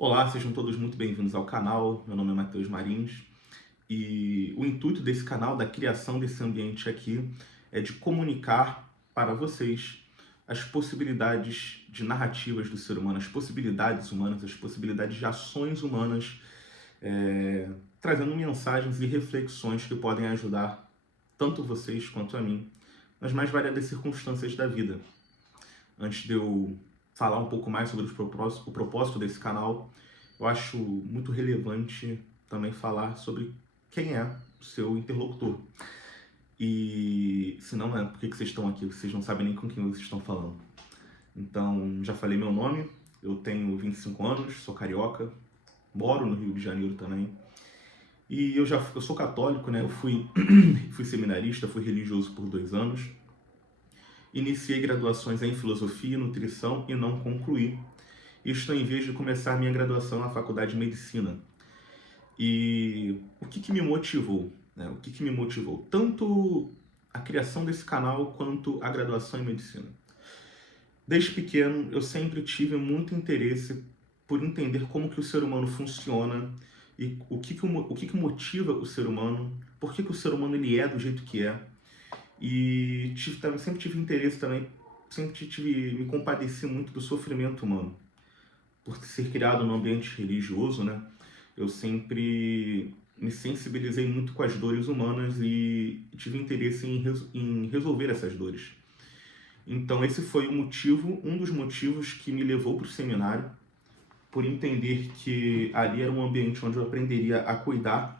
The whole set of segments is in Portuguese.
Olá, sejam todos muito bem-vindos ao canal. Meu nome é Matheus Marins e o intuito desse canal, da criação desse ambiente aqui, é de comunicar para vocês as possibilidades de narrativas do ser humano, as possibilidades humanas, as possibilidades de ações humanas, trazendo mensagens e reflexões que podem ajudar tanto vocês quanto a mim nas mais variadas circunstâncias da vida. Antes de eu falar um pouco mais sobre o propósito desse canal, eu acho muito relevante também falar sobre quem é o seu interlocutor. E se não, né, por que vocês estão aqui? Vocês não sabem nem com quem vocês estão falando. Então, já falei meu nome, eu tenho 25 anos, sou carioca, moro no Rio de Janeiro também. E eu sou católico, né? Eu fui seminarista, fui religioso por 2 anos. Iniciei graduações em filosofia e nutrição e não concluí. Isto em vez de começar minha graduação na faculdade de medicina. E o que me motivou? Né? O que me motivou? Tanto a criação desse canal quanto a graduação em medicina. Desde pequeno, eu sempre tive muito interesse por entender como que o ser humano funciona e o que motiva o ser humano, por que o ser humano ele é do jeito que é. E sempre tive interesse também, me compadeci muito do sofrimento humano. Por ser criado num ambiente religioso, né? Eu sempre me sensibilizei muito com as dores humanas e tive interesse em resolver essas dores. Então esse foi o motivo, um dos motivos que me levou para o seminário, por entender que ali era um ambiente onde eu aprenderia a cuidar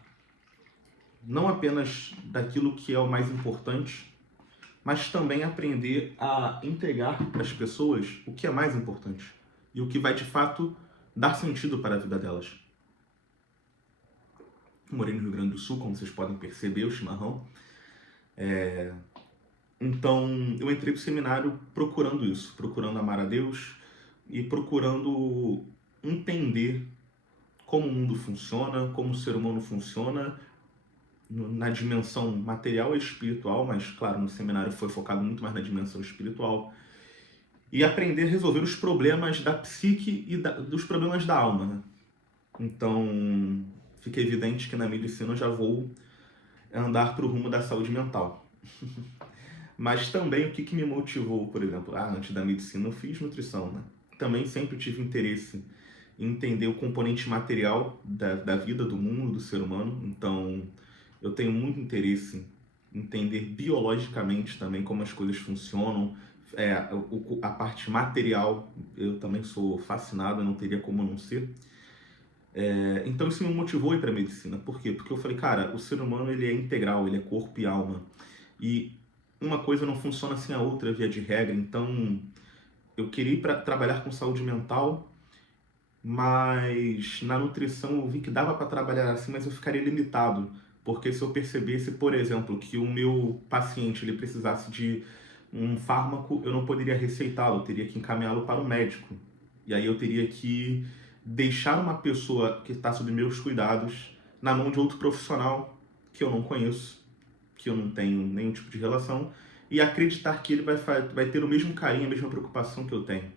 não apenas daquilo que é o mais importante, mas também aprender a entregar para as pessoas o que é mais importante e o que vai de fato dar sentido para a vida delas. Eu morei no Rio Grande do Sul, como vocês podem perceber, o chimarrão. Então eu entrei para o seminário procurando isso, procurando amar a Deus e procurando entender como o mundo funciona, como o ser humano funciona na dimensão material e espiritual, mas claro, no seminário foi focado muito mais na dimensão espiritual, e aprender a resolver os problemas da psique e dos problemas da alma, né? Então fica evidente que na medicina eu já vou andar para o rumo da saúde mental. Mas também o que me motivou, por exemplo, antes da medicina eu fiz nutrição, né? Também sempre tive interesse em entender o componente material da vida, do mundo, do ser humano. Então eu tenho muito interesse em entender biologicamente também como as coisas funcionam. A parte material eu também sou fascinado, eu não teria como não ser. Então isso me motivou a ir para a medicina. Por quê? Porque eu falei, cara, o ser humano ele é integral, ele é corpo e alma. E uma coisa não funciona sem a outra, via de regra. Então eu queria ir para trabalhar com saúde mental, mas na nutrição eu vi que dava para trabalhar assim, mas eu ficaria limitado. Porque se eu percebesse, por exemplo, que o meu paciente ele precisasse de um fármaco, eu não poderia receitá-lo, eu teria que encaminhá-lo para o médico. E aí eu teria que deixar uma pessoa que está sob meus cuidados na mão de outro profissional que eu não conheço, que eu não tenho nenhum tipo de relação, e acreditar que ele vai ter o mesmo carinho, a mesma preocupação que eu tenho.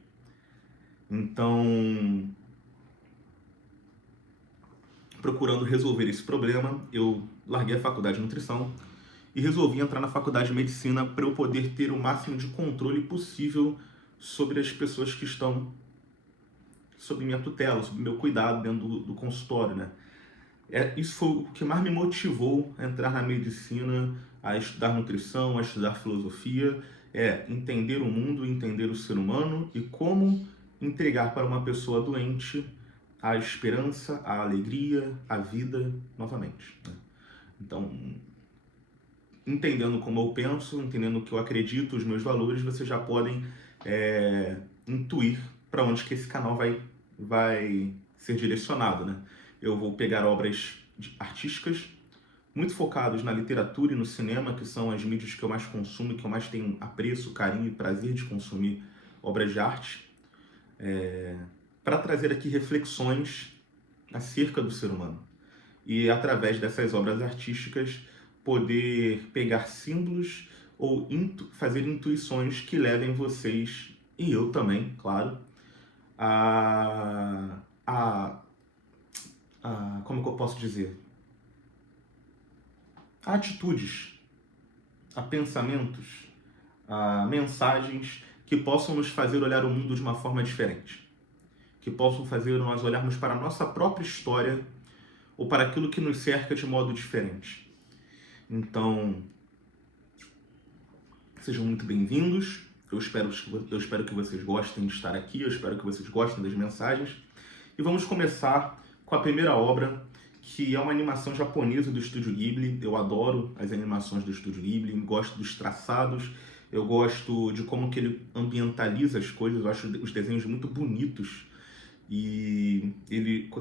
Então, procurando resolver esse problema, eu larguei a faculdade de nutrição e resolvi entrar na faculdade de medicina para eu poder ter o máximo de controle possível sobre as pessoas que estão sob minha tutela, sob meu cuidado dentro do consultório, né? Isso foi o que mais me motivou a entrar na medicina, a estudar nutrição, a estudar filosofia, entender o mundo, entender o ser humano e como entregar para uma pessoa doente a esperança, a alegria, a vida novamente, né? Então, entendendo como eu penso, entendendo o que eu acredito, os meus valores, vocês já podem intuir para onde que esse canal vai ser direcionado, né? Eu vou pegar obras artísticas muito focadas na literatura e no cinema, que são as mídias que eu mais consumo, que eu mais tenho apreço, carinho e prazer de consumir obras de arte, para trazer aqui reflexões acerca do ser humano. E através dessas obras artísticas poder pegar símbolos ou fazer intuições que levem vocês, e eu também, claro, a posso dizer? A atitudes, a pensamentos, a mensagens que possam nos fazer olhar o mundo de uma forma diferente, que possam fazer nós olharmos para a nossa própria história ou para aquilo que nos cerca de modo diferente. Então, sejam muito bem-vindos. Eu espero que vocês gostem de estar aqui, eu espero que vocês gostem das mensagens. E vamos começar com a primeira obra, que é uma animação japonesa do Estúdio Ghibli. Eu adoro as animações do Estúdio Ghibli, gosto dos traçados, eu gosto de como que ele ambientaliza as coisas, eu acho os desenhos muito bonitos. E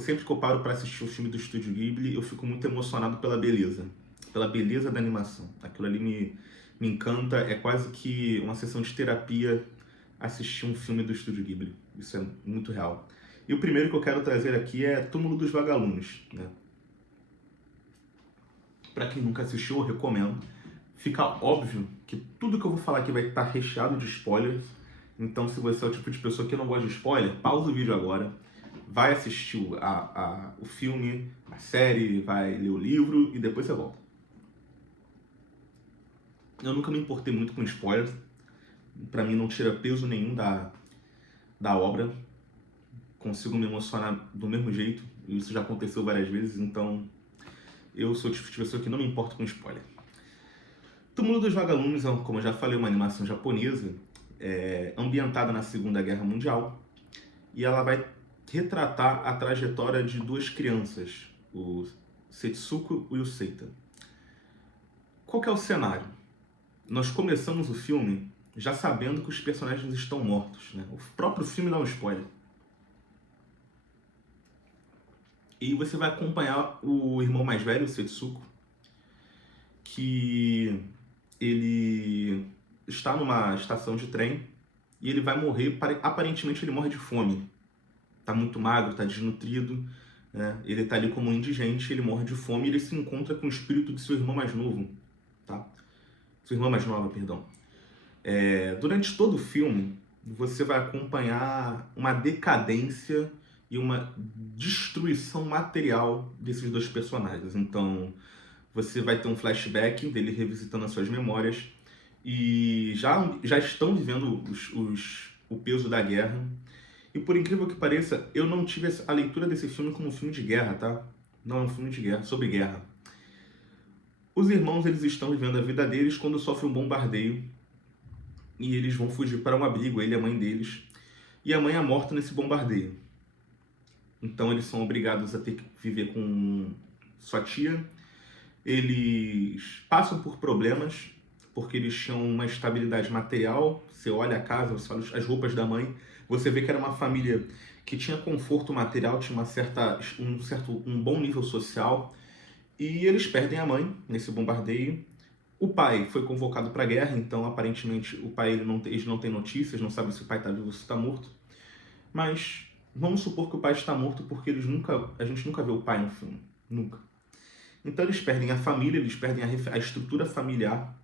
sempre que eu paro para assistir o filme do Estúdio Ghibli, eu fico muito emocionado pela beleza da animação. Aquilo ali me encanta, é quase que uma sessão de terapia assistir um filme do Estúdio Ghibli. Isso é muito real. E o primeiro que eu quero trazer aqui é Túmulo dos Vagalumes, né? Para quem nunca assistiu, eu recomendo. Fica óbvio que tudo que eu vou falar aqui vai estar recheado de spoilers. Então, se você é o tipo de pessoa que não gosta de spoiler, pausa o vídeo agora, vai assistir o filme, a série, vai ler o livro e depois você volta. Eu nunca me importei muito com spoilers. Pra mim não tira peso nenhum da obra. Consigo me emocionar do mesmo jeito. Isso já aconteceu várias vezes, então eu sou o tipo de pessoa que não me importa com spoiler. Túmulo dos Vagalumes, como eu já falei, uma animação japonesa, ambientada na Segunda Guerra Mundial, e ela vai retratar a trajetória de duas crianças, o Setsuko e o Seita. Qual que é o cenário? Nós começamos o filme já sabendo que os personagens estão mortos, né? O próprio filme dá um spoiler. E você vai acompanhar o irmão mais velho, o Setsuko, que ele está numa estação de trem e ele vai morrer, aparentemente ele morre de fome. Tá muito magro, tá desnutrido, né? Ele tá ali como um indigente, ele morre de fome e ele se encontra com o espírito de seu irmão mais novo, tá? Sua irmã mais nova, perdão. Durante todo o filme, você vai acompanhar uma decadência e uma destruição material desses dois personagens. Então, você vai ter um flashback dele revisitando as suas memórias e já estão vivendo o peso da guerra. E por incrível que pareça, eu não tive a leitura desse filme como um filme de guerra, tá? Não é um filme de guerra, sobre guerra. Os irmãos, eles estão vivendo a vida deles quando sofre um bombardeio e eles vão fugir para um abrigo, ele e a mãe deles. E a mãe é morta nesse bombardeio. Então eles são obrigados a ter que viver com sua tia. Eles passam por problemas, porque eles tinham uma estabilidade material. Você olha a casa, você olha as roupas da mãe, você vê que era uma família que tinha conforto material, tinha um bom nível social. E eles perdem a mãe nesse bombardeio. O pai foi convocado para a guerra, então aparentemente o pai eles não têm notícias, não sabem se o pai está vivo ou se está morto. Mas vamos supor que o pai está morto porque a gente nunca vê o pai no filme, nunca. Então eles perdem a família, eles perdem a estrutura familiar,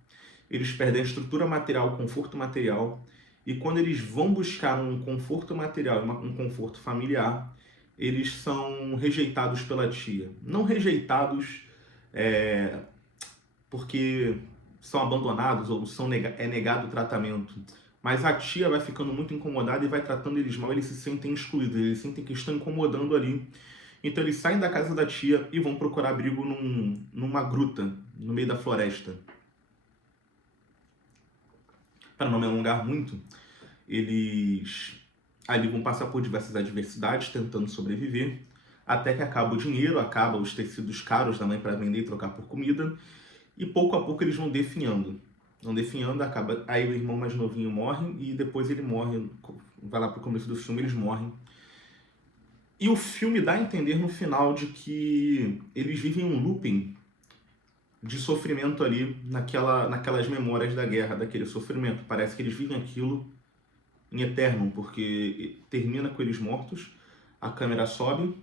eles perdem a estrutura material, o conforto material, e quando eles vão buscar um conforto material, um conforto familiar, eles são rejeitados pela tia. Não rejeitados porque são abandonados ou é negado o tratamento. Mas a tia vai ficando muito incomodada e vai tratando eles mal, eles se sentem excluídos, eles sentem que estão incomodando ali. Então eles saem da casa da tia e vão procurar abrigo numa gruta, no meio da floresta. Para não me alongar muito, eles ali vão passar por diversas adversidades, tentando sobreviver, até que acaba o dinheiro, acaba os tecidos caros da mãe para vender e trocar por comida, e pouco a pouco eles vão definhando. Acaba. Aí o irmão mais novinho morre e depois ele morre. Vai lá pro começo do filme, eles morrem. E o filme dá a entender no final de que eles vivem um looping de sofrimento ali naquelas memórias da guerra, daquele sofrimento. Parece que eles vivem aquilo em eterno, porque termina com eles mortos, a câmera sobe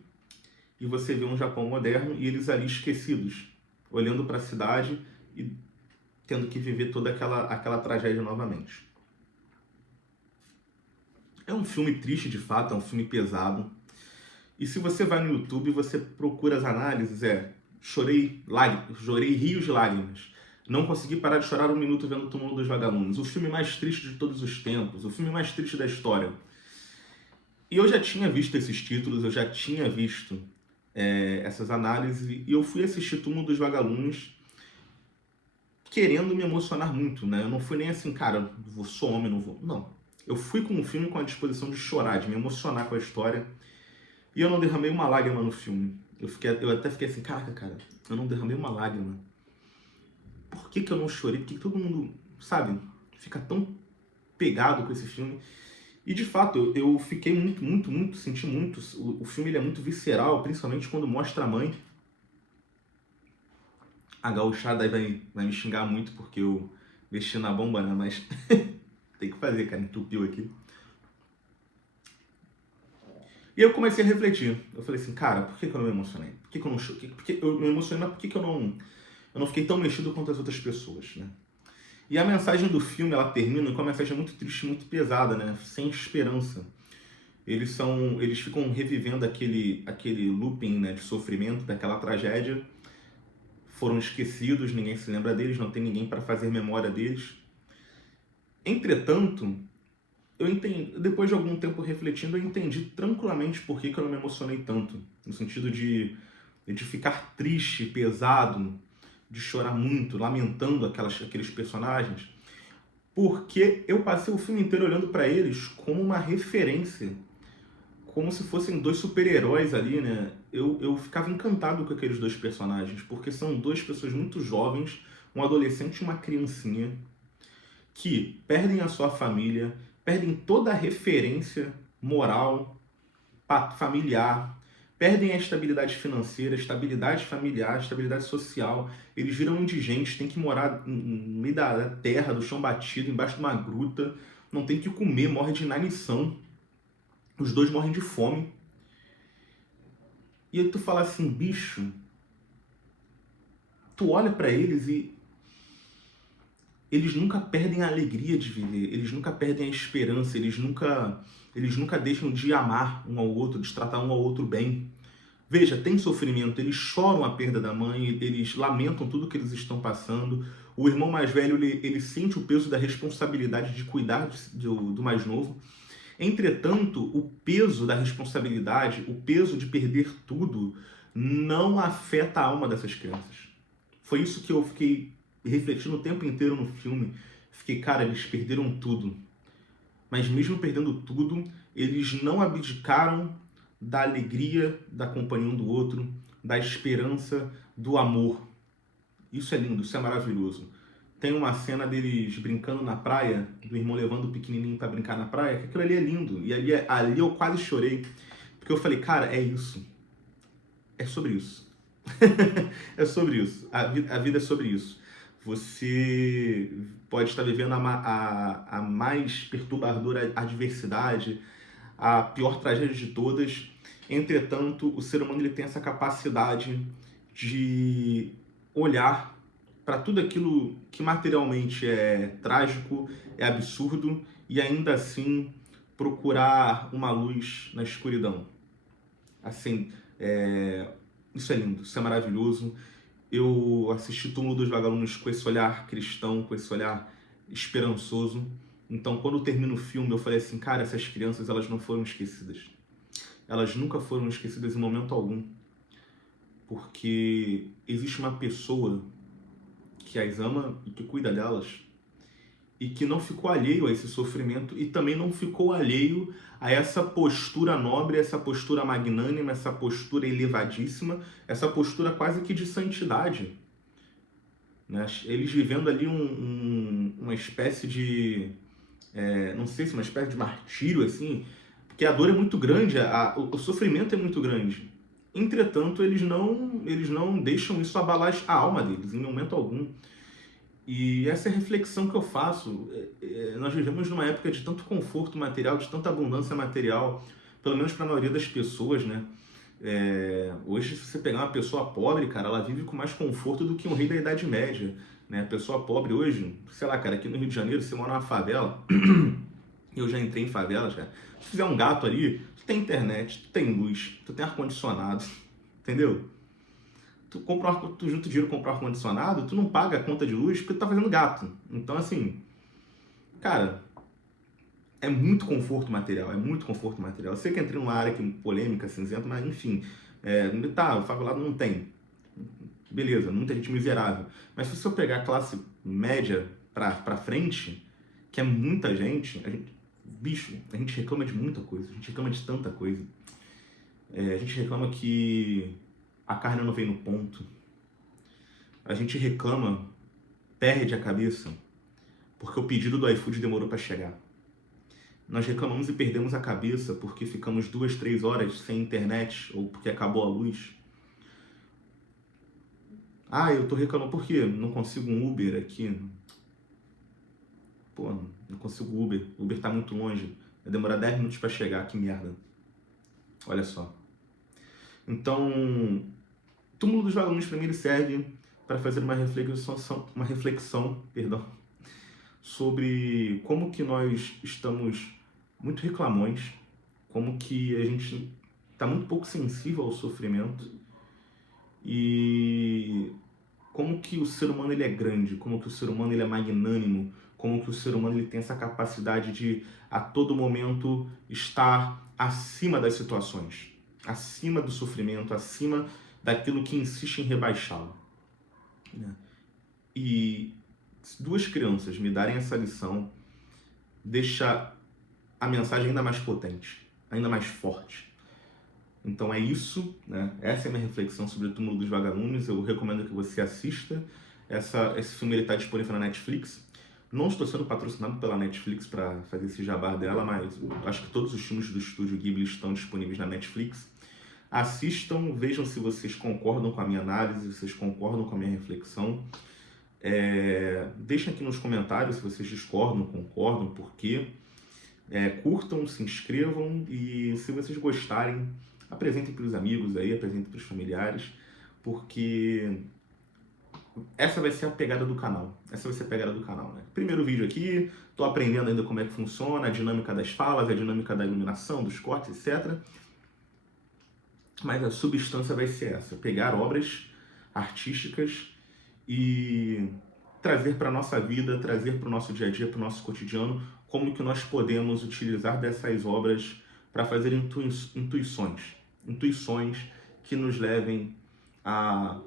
e você vê um Japão moderno e eles ali esquecidos, olhando para a cidade e tendo que viver toda aquela tragédia novamente. É um filme triste de fato, é um filme pesado. E se você vai no YouTube, você procura as análises, chorei rios de lágrimas. Não consegui parar de chorar um minuto vendo o Túmulo dos Vagalumes. O filme mais triste de todos os tempos, o filme mais triste da história. E eu já tinha visto esses títulos, eu já tinha visto essas análises, e eu fui assistir Túmulo dos Vagalumes querendo me emocionar muito, né? Eu não fui nem assim, cara, sou homem, não vou. Não. Eu fui com o filme com a disposição de chorar, de me emocionar com a história. E eu não derramei uma lágrima no filme. Eu até fiquei assim, caraca, cara, eu não derramei uma lágrima. Por que eu não chorei? Por que todo mundo, sabe, fica tão pegado com esse filme? E de fato, eu fiquei muito, senti muito. O filme ele é muito visceral, principalmente quando mostra a mãe. A gauchada aí vai me xingar muito porque eu mexi na bomba, né? Mas tem que fazer, cara, entupiu aqui. E eu comecei a refletir. Eu falei assim, cara, por que eu não me emocionei? Por que eu não chorei? Porque eu me emocionei, mas por que eu não fiquei tão mexido quanto as outras pessoas, né? E a mensagem do filme, ela termina com uma mensagem muito triste, muito pesada, né? Sem esperança. Eles ficam revivendo aquele looping, né, de sofrimento, daquela tragédia. Foram esquecidos, ninguém se lembra deles, não tem ninguém para fazer memória deles. Entretanto, eu entendi, depois de algum tempo refletindo, eu entendi tranquilamente por que eu não me emocionei tanto. No sentido de ficar triste, pesado, de chorar muito, lamentando aqueles personagens. Porque eu passei o filme inteiro olhando para eles como uma referência, como se fossem dois super-heróis ali, né? Eu ficava encantado com aqueles dois personagens, porque são duas pessoas muito jovens, um adolescente e uma criancinha, que perdem a sua família, perdem toda a referência moral, familiar, perdem a estabilidade financeira, a estabilidade familiar, a estabilidade social, eles viram indigentes, têm que morar no meio da terra, do chão batido, embaixo de uma gruta, não tem que comer, morre de inanição, os dois morrem de fome. E aí tu fala assim, bicho, tu olha para eles e eles nunca perdem a alegria de viver, eles nunca perdem a esperança, eles nunca deixam de amar um ao outro, de tratar um ao outro bem. Veja, tem sofrimento, eles choram a perda da mãe, eles lamentam tudo que eles estão passando. O irmão mais velho, ele sente o peso da responsabilidade de cuidar do mais novo. Entretanto, o peso da responsabilidade, o peso de perder tudo, não afeta a alma dessas crianças. Foi isso que eu fiquei refletindo o tempo inteiro no filme. Fiquei, cara, eles perderam tudo. Mas mesmo perdendo tudo, eles não abdicaram da alegria da companhia um do outro, da esperança, do amor. Isso é lindo, isso é maravilhoso. Tem uma cena deles brincando na praia, do irmão levando o pequenininho para brincar na praia, que aquilo ali é lindo. E ali eu quase chorei, porque eu falei, cara, é isso. É sobre isso. É sobre isso. A vida é sobre isso. Você pode estar vivendo a mais perturbadora adversidade, a pior tragédia de todas. Entretanto, o ser humano ele tem essa capacidade de olhar para tudo aquilo que materialmente é trágico, é absurdo, e ainda assim procurar uma luz na escuridão. Assim, isso é lindo, isso é maravilhoso. Eu assisti Túmulo dos Vagalumes com esse olhar cristão, com esse olhar esperançoso. Então, quando termina o filme, eu falei assim, cara, essas crianças, elas não foram esquecidas. Elas nunca foram esquecidas em momento algum. Porque existe uma pessoa que as ama e que cuida delas e que não ficou alheio a esse sofrimento e também não ficou alheio a essa postura nobre, essa postura magnânima, essa postura elevadíssima, essa postura quase que de santidade. Né? Eles vivendo ali uma espécie de, não sei se uma espécie de martírio, assim, porque a dor é muito grande, o sofrimento é muito grande. Entretanto, eles não deixam isso abalar a alma deles, em momento algum. E essa é a reflexão que eu faço. Nós vivemos numa época de tanto conforto material, de tanta abundância material, pelo menos para a maioria das pessoas, né? Hoje, se você pegar uma pessoa pobre, cara, ela vive com mais conforto do que um rei da Idade Média, né? A pessoa pobre hoje, sei lá, cara, aqui no Rio de Janeiro, você mora numa favela, Eu já entrei em favelas, cara. Se fizer um gato ali, tu tem internet, tu tem luz, tu tem ar-condicionado, entendeu? Tu junta dinheiro pra comprar ar-condicionado, tu não paga a conta de luz porque tu tá fazendo gato. Então, assim, cara, é muito conforto material, é muito conforto material. Eu sei que entrei numa área que polêmica, cinzenta, mas enfim, tá, o favelado não tem. Beleza, muita gente miserável. Mas se eu pegar a classe média pra frente, que é muita gente, bicho, a gente reclama de muita coisa, a gente reclama de tanta coisa. A gente reclama que a carne não vem no ponto. A gente reclama, perde a cabeça, porque o pedido do iFood demorou para chegar. Nós reclamamos e perdemos a cabeça porque ficamos 2, 3 horas sem internet ou porque acabou a luz. Ah, eu tô reclamando por quê? Não consigo um Uber aqui. Pô, não consigo Uber. O Uber tá muito longe. Vai demorar 10 minutos para chegar. Que merda. Olha só. Então, Túmulo dos Vagalumes para mim ele serve para fazer uma reflexão, perdão, sobre como que nós estamos muito reclamões, como que a gente está muito pouco sensível ao sofrimento e como que o ser humano ele é grande, como que o ser humano ele é magnânimo, como que o ser humano ele tem essa capacidade de a todo momento estar acima das situações, acima do sofrimento, acima daquilo que insiste em rebaixá-lo, né? E duas crianças me darem essa lição deixa a mensagem ainda mais potente, ainda mais forte. Então é isso, né? Essa é a minha reflexão sobre o Túmulo dos Vagalumes. Eu recomendo que você assista. Esse filme está disponível na Netflix. Não estou sendo patrocinado pela Netflix para fazer esse jabá dela, mas acho que todos os filmes do estúdio Ghibli estão disponíveis na Netflix. Assistam, vejam se vocês concordam com a minha análise, se vocês concordam com a minha reflexão. Deixem aqui nos comentários se vocês discordam, concordam, por quê. Curtam, se inscrevam e se vocês gostarem, apresentem para os amigos aí, apresentem para os familiares, porque essa vai ser a pegada do canal. Essa vai ser a pegada do canal, né? Primeiro vídeo aqui, tô aprendendo ainda como é que funciona, a dinâmica das falas, a dinâmica da iluminação, dos cortes, etc. Mas a substância vai ser essa, pegar obras artísticas e trazer para a nossa vida, trazer para o nosso dia a dia, para o nosso cotidiano, como que nós podemos utilizar dessas obras para fazer intuições que nos levem a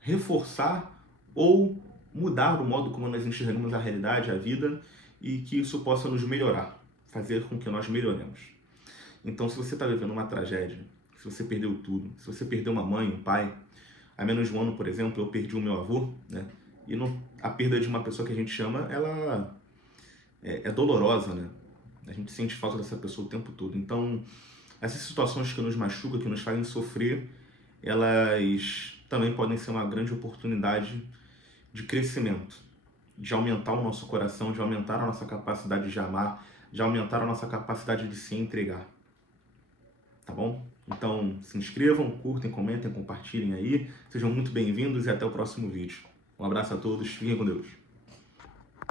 reforçar ou mudar o modo como nós enxergamos a realidade, a vida, e que isso possa nos melhorar, fazer com que nós melhoremos. Então, se você está vivendo uma tragédia, se você perdeu tudo, se você perdeu uma mãe, um pai, há menos de um ano, por exemplo, eu perdi o meu avô, né? E a perda de uma pessoa que a gente ama, ela é dolorosa, né? A gente sente falta dessa pessoa o tempo todo. Então, essas situações que nos machucam, que nos fazem sofrer, elas também podem ser uma grande oportunidade de crescimento, de aumentar o nosso coração, de aumentar a nossa capacidade de amar, de aumentar a nossa capacidade de se entregar. Tá bom? Então, se inscrevam, curtem, comentem, compartilhem aí. Sejam muito bem-vindos e até o próximo vídeo. Um abraço a todos, fiquem com Deus.